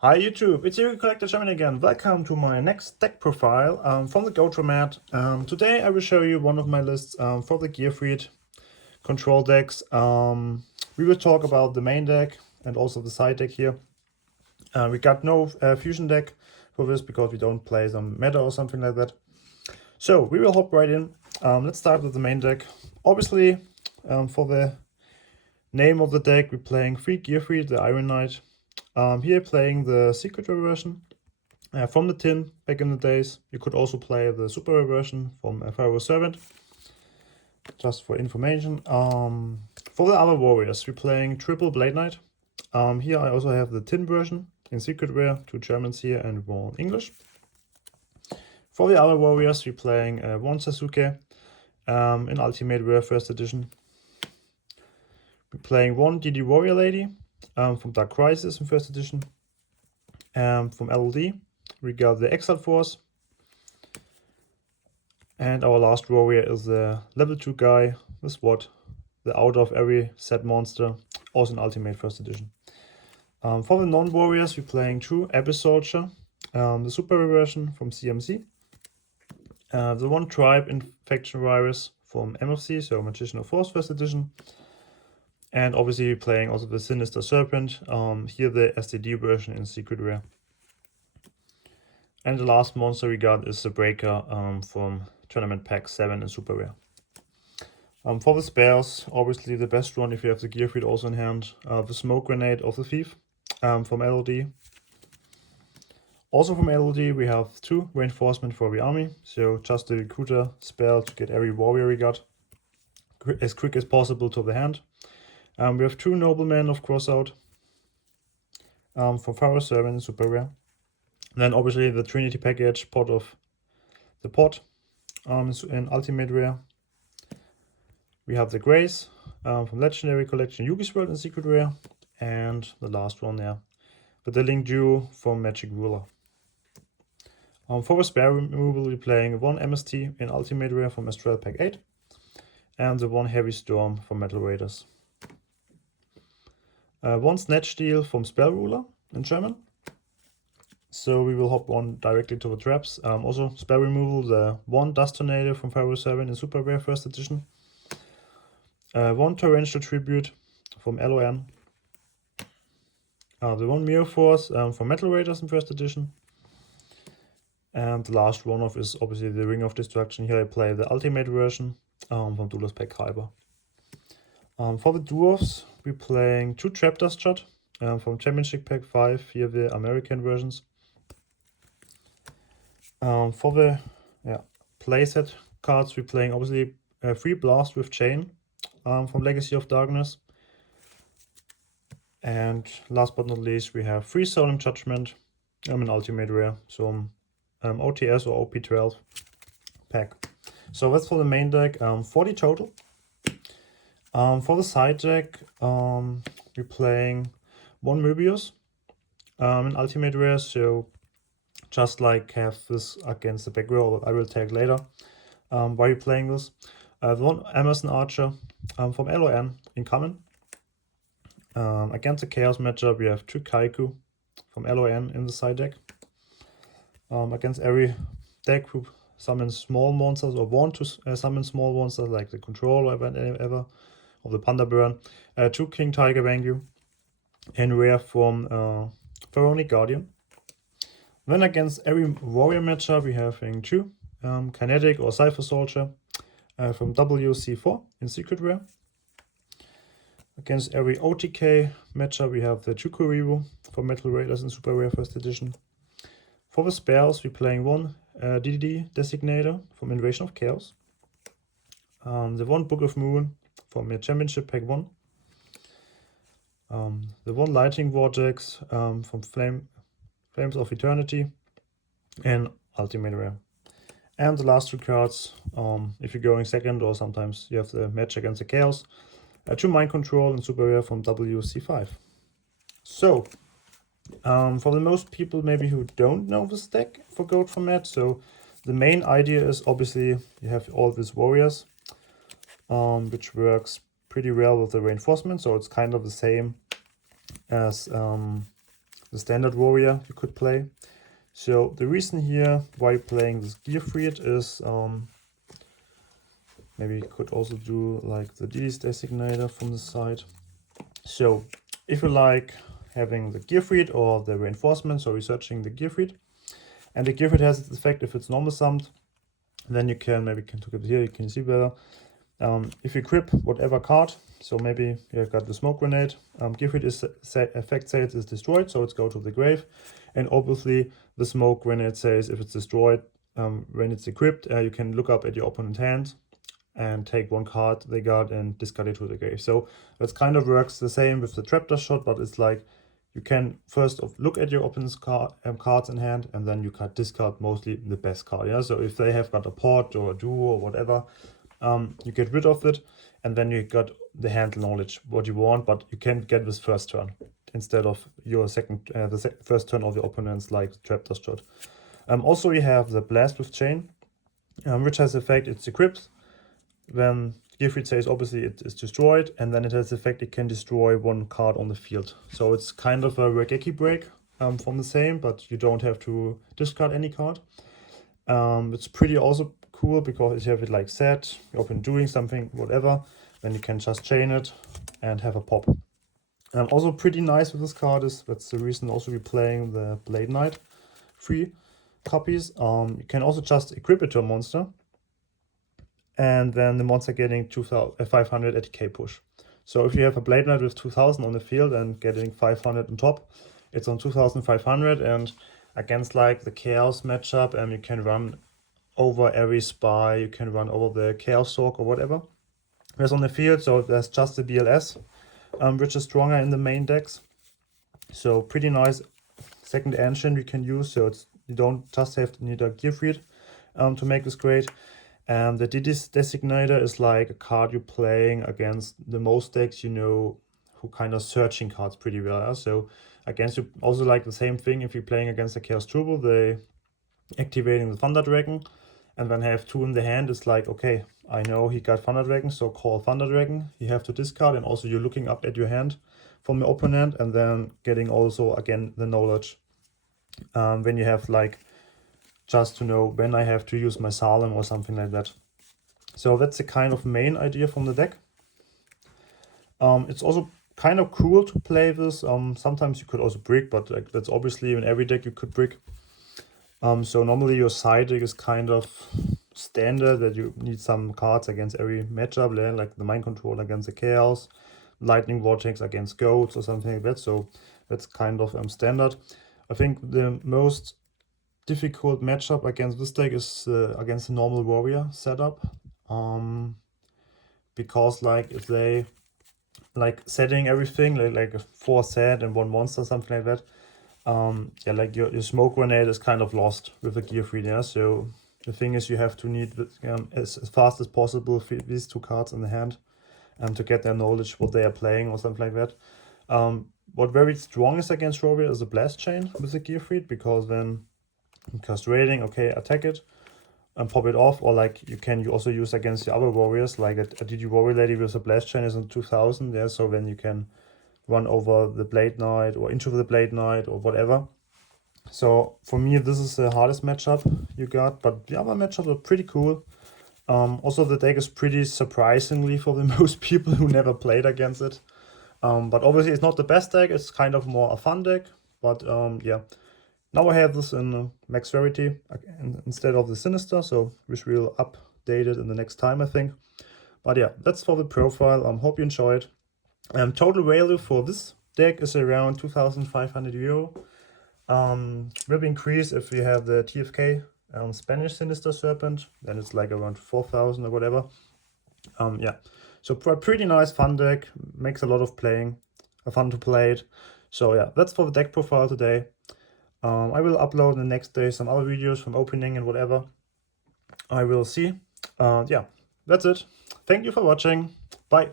Hi YouTube, it's Yugioh Collector German again. Welcome to my next deck profile from the Go format. Today I will show you one of my lists for the Gearfried control decks. We will talk about the main deck and also the side deck here. We got no fusion deck for this because we don't play some meta or something like that. So we will hop right in. Let's start with the main deck. Obviously, for the name of the deck, we're playing 3 Gearfried, the Iron Knight. Here playing the Secret Rare version from the tin back in the days. You could also play the Super Rare version from Pharaoh Servant, just for information. For the other warriors, we're playing triple Blade Knight. Here I also have the tin version in Secret Rare, 2 Germans here and 1 English. For the other warriors, we're playing 1 Sasuke in Ultimate Rare First Edition. We're playing 1 DD Warrior Lady from Dark Crisis in First Edition. From LLD, we got the Exiled Force. And our last warrior is the level 2 guy, the SWAT, the out of every set monster, also in Ultimate First Edition. For the non-warriors, we're playing 2 Abyss Soldier, the Super Rare version from CMC, the 1 Tribe Infection Virus from MFC, so Magician of Force First Edition, and obviously we're playing also the Sinister Serpent, here the STD version in Secret Rare. And the last monster we got is the Breaker from Tournament Pack 7 in Super Rare. For the spells, obviously the best one if you have the Gearfried also in hand, the Smoke Grenade of the Thief from LLD. Also from LLD we have 2 Reinforcement for the army, so just the Recruiter spell to get every warrior we got as quick as possible to the hand. We have 2 Noblemen of Crossout from Pharaoh Servant in Super Rare. And then obviously the Trinity package, Pot of the Pot in Ultimate Rare. We have the Grace from Legendary Collection Yugioh's World in Secret Rare. And the last one there, the Link Duo from Magic Ruler. For the spare removal, we're playing 1 MST in Ultimate Rare from Astral Pack 8. And the 1 Heavy Storm from Metal Raiders. 1 Snatch Steal from Spell Ruler in German. So we will hop on directly to the traps. Also spell removal, the 1 Dust Tornado from Pharaoh 7 in Super Rare First Edition. 1 Torrential Tribute from LON. The 1 Mirror Force from Metal Raiders in First Edition. And the last one-off is obviously the Ring of Destruction. Here I play the Ultimate version from Duelist Pack Kyber. For the dwarves, we're playing 2 Trap Dust Shot from Championship Pack 5, here the American versions. For the playset cards, we're playing obviously 3 Blast with Chain from Legacy of Darkness. And last but not least, we have 3 Solemn Judgment in Ultimate Rare, so OTS or OP12 pack. So that's for the main deck, 40 total. For the side deck, we're playing 1 Möbius in Ultimate Rare, so just like have this against the back row, I will tag later why you're playing this. The 1 Emerson Archer from LON in common. Against the Chaos matchup, we have 2 Kaiku from LON in the side deck. Against every deck who summons small monsters or want to summon small monsters like the Control or whatever, of the Panda Burn, 2 King Tiger Wangyu in rare from Pharaonic Guardian. Then against every warrior matchup, we have 2 Kinetic or Cypher Soldier from WC4 in Secret Rare. Against every OTK matchup, we have the 2 Kuribu for Metal Raiders in Super Rare First Edition. For the spells, we're playing 1 DDD Designator from Invasion of Chaos. The 1 Book of Moon from your Championship Pack 1. The 1 Lightning Vortex from Flames of Eternity and Ultimate Rare. And the last 2 cards, if you're going second or sometimes you have the match against the Chaos, 2 Mind Control and Super Rare from WC5. So, for the most people maybe who don't know this deck for Goat format, so the main idea is obviously you have all these warriors, which works pretty well with the reinforcement, so it's kind of the same as the standard warrior you could play. So the reason here why playing this Gearfried is maybe you could also do like the D's designator from the side. So if you like having the Gearfried or the reinforcement, so researching the Gearfried, and the Gearfried has its effect if it's normal summed, then you can maybe look at here, you can see better. If you equip whatever card, so maybe you've got the smoke grenade, Gearfried is effect says it's destroyed, so it's go to the grave, and obviously the smoke grenade says if it's destroyed, when it's equipped, you can look up at your opponent's hand and take one card they got and discard it to the grave. So that kind of works the same with the trapdoor shot, but it's like you can first look at your opponent's cards in hand, and then you can discard mostly the best card. Yeah, so if they have got a port or a duo or whatever, you get rid of it, and then you got the hand knowledge what you want, but you can't get this first turn instead of your first turn of your opponent's like trapdoor shot. Also you have the blast with chain, which has effect it's equipped. When Gearfried says obviously it is destroyed, and then it has the effect it can destroy one card on the field. So it's kind of a Regeki break from the same, but you don't have to discard any card. It's pretty also cool because if you have it like set, you're open doing something, whatever, then you can just chain it and have a pop. Also pretty nice with this card is, that's the reason also we're playing the Blade Knight 3 copies. You can also just equip it to a monster, and then the monster getting 500 ATK push. So if you have a Blade Knight with 2000 on the field and getting 500 on top, it's on 2500, and against like the Chaos matchup, you can run over every spy, you can run over the Chaos Sork or whatever. Whereas on the field, so there's just the BLS, which is stronger in the main decks. So pretty nice second engine we can use, so it's, you don't just have to need a Gearfried to make this great. The DD's designator is like a card you're playing against the most decks, you know, who kind of searching cards pretty well. So against you, also like the same thing if you're playing against the Chaos Turbo, they activating the Thunder Dragon, and then have two in the hand. It's like, okay, I know he got Thunder Dragon, so call Thunder Dragon. You have to discard, and also you're looking up at your hand from your opponent, and then getting also again the knowledge when you have like just to know when I have to use my Salem or something like that. So that's the kind of main idea from the deck. It's also kind of cool to play this. Sometimes you could also brick, but like, that's obviously in every deck you could brick. So normally your side deck is kind of standard that you need some cards against every matchup, like the Mind Control against the Chaos, Lightning Vortex against Goats or something like that. So that's kind of standard. I think the most difficult matchup against this deck is against the normal warrior setup, because like if they like setting everything like a 4 set and 1 monster, something like that, yeah, like your smoke grenade is kind of lost with the Gearfried. Yeah, so the thing is you have to need as fast as possible these 2 cards in the hand to get their knowledge what they are playing or something like that. What very strong is against warrior is a blast chain with the Gearfried, because then cast raiding, okay, attack it and pop it off, or like you can also use against the other warriors, like a DD warrior lady with a blast chain is on 2000, yeah, so then you can run over the Blade Knight or into the Blade Knight or whatever. So for me this is the hardest matchup you got, but the other matchups are pretty cool. Also the deck is pretty surprisingly for the most people who never played against it. But obviously it's not the best deck, it's kind of more a fun deck, but yeah. Now I have this in max rarity instead of the Sinister, so which we'll update it in the next time, I think. But yeah, that's for the profile. Hope you enjoyed. Total value for this deck is around 2,500 euro. Will increase if we have the TFK Spanish Sinister Serpent, then it's like around 4,000 or whatever. Yeah, so pretty nice fun deck, makes a lot of playing, fun to play it. So yeah, that's for the deck profile today. I will upload the next day some other videos from opening and whatever. I will see. Yeah, that's it. Thank you for watching. Bye.